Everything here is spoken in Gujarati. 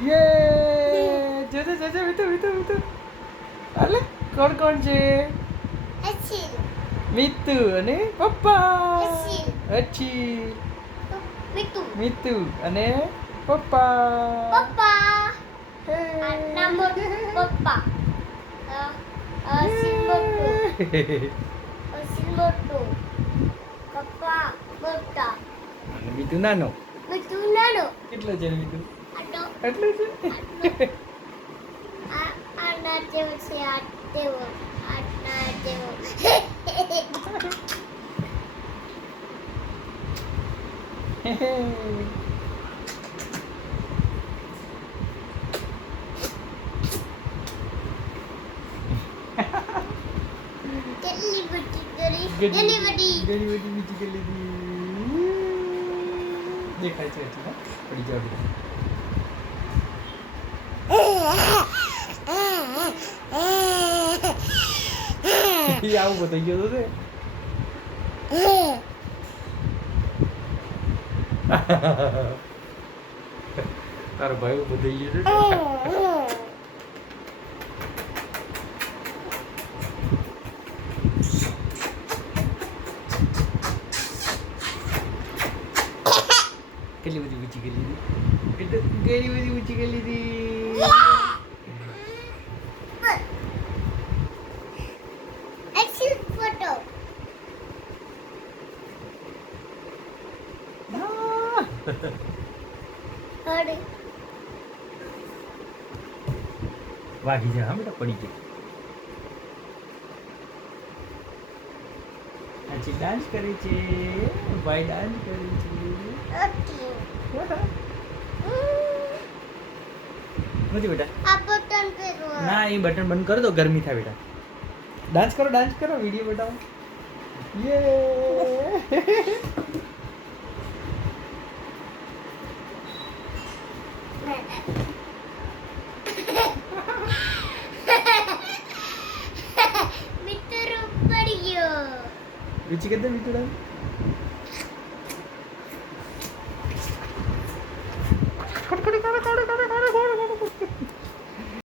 યે જજે જજે મિતુ અલે કોણ છે મિતુ અને પપ્પા અચ્છી મિતુ અને પપ્પા હે અને મિતુ નાનો કેટલો છે મિતુ એટલો છે ઘણી બધી બીજી કરી લીધી દેખાય છે હજી પડી જાવ આવું બતાવી ગયો તો તારો ભાઈ બતાવી ગયો કેટલી બધી ઊંચી કરી લીધી ઘણી બધી ઊંચી કરી લીધી વાગી જાય હા બેટા પડી જાય આજે ડાન્સ કરે છે ભાઈ ડાન્સ કરે છે નથી બેટા ના એ બટન બંધ કરી દો ગરમી થાય બેટા ડાન્સ કરો વિડીયો બતાવો યે રુચિ કરते मित्र खड़ खड़ खड़ खड़ खड़ खड़